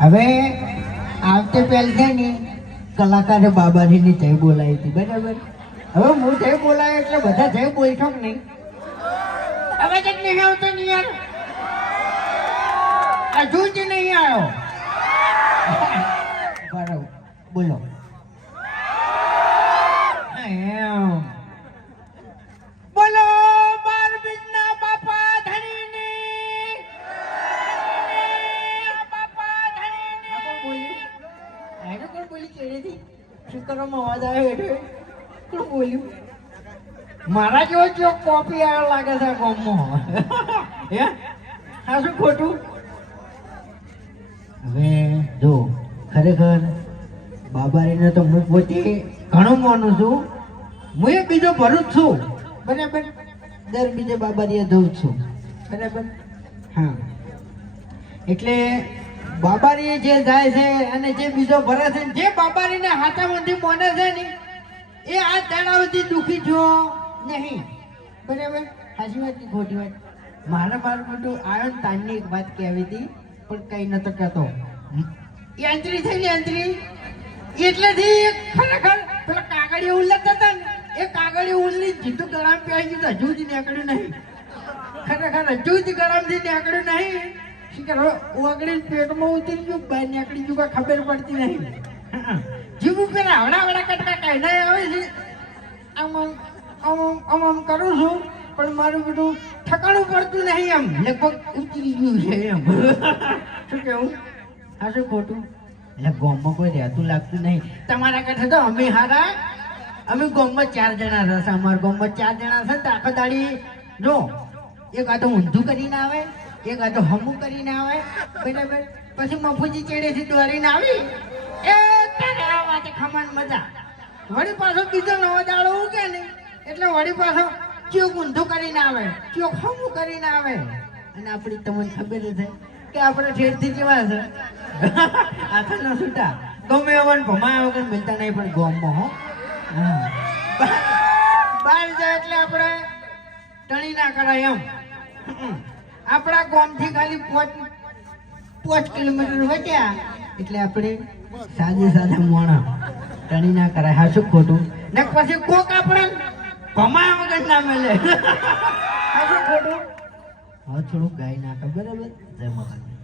હવે આવતે પહેલ છે ને કલાકારે બાબાજીની જય બોલાવી હતી બરાબર. હવે હું જય બોલાયો એટલે બધા જય બોલશો કે નહીં? હવે જ નહીં આવતો ને યાર, હજુ જ નહીં આવ્યો. બરાબર બોલો. બોલો બાર બીજના બાપા ધણીની બાપા ધણીની. કોણ બોલી કેળેથી શું કરવામાં અવાજ આવ્યો એટલે કોણ બોલ્યું? મારા જેવો જો કોપી આવ્યો લાગે છે ગામમાં. હે હા શું ખોટું? હવે જો ખરેખર બાબારીને તો હું પોતે ઘણું માનું છું. હું એક બીજો ભરું જ છું બરાબર. દર બીજે બાબારીએ જઉં છું બરાબર. હા એટલે બાબારી જે જાય છે અને જે બીજો ભરે છે, જે બાબારીને હાથામાંથી મોને છે ને એ આ દાડાઓથી દુઃખી છો નહીં બરાબર. સાચી વાત કે ખોટી વાત? મારા બાર મોટું આવ્યો ને તારની એક વાત કહેવી હતી પણ કઈ નતો કહેતો. યંત્રી થઈ ને યંત્રી એટલેથી ખરેખર પેલા કાગળિયા ઉલ્લત હતા ને એ કાગળિયા ઉલ્લી જીતું ગળામ પહેરી ગયું હજુ જ નીકળ્યું નહીં. ખરેખર હજુ જ ગળામથી નીકળ્યું નહીં. શું કરો ઓગળી પેટમાં ઉતરી ગયું બહાર નીકળી ગયું ખબર પડતી નહીં. જીવું પેલા હવડા કટકા કાઢી આવે છે. આમ આમ આમ આમ કરું છું પણ મારું બધું ઠકાણું પડતું નહીં. આમ લગભગ ઉતરી ગયું છે એમ. શું કેવું? આ શું ખોટું? એટલે ગામમાં કોઈ રહેતું લાગતું નહીં. તમારા કરતા તો અમે હારા. અમે ગામમાં 4 જણા રહેશે. અમારા ગામમાં 4 જણા છે ને તો આખો દાડી જો એક આ તો ઊંધું કરીને આવે, એક આ તો હમું કરીને આવે બરાબર. પછી મફુજી ચેડેથી દોડીને આવી એ તારે આ વાતે ખમાન મજા. વળી પાછો બીજો નવો દાડો ઉગે ને એટલે વળી પાછો ચોક ઊંધું કરીને આવે, ચોક હમું કરીને આવે. અને આપણી તમને ખબર છે કે આપણે ઠેરથી કેવા છે આખા ન છૂટા ગમે એવા ભમાયા વગર મિલતા નહીં. પણ ગામમાં હો બહાર જાય એટલે આપણે ટણી ના કરાય એમ. આપણા ગામથી ખાલી 5 કિલોમીટર વધ્યા એટલે આપણે સાદા મોણા ટણી ના કરાય. હા શું ખોટું? ને પછી કોક આપણે ભમાયા વગર ના મળે. હા શું ખોટું? હવે થોડુંક ગાઈ નાખે બરાબર. જય માતા.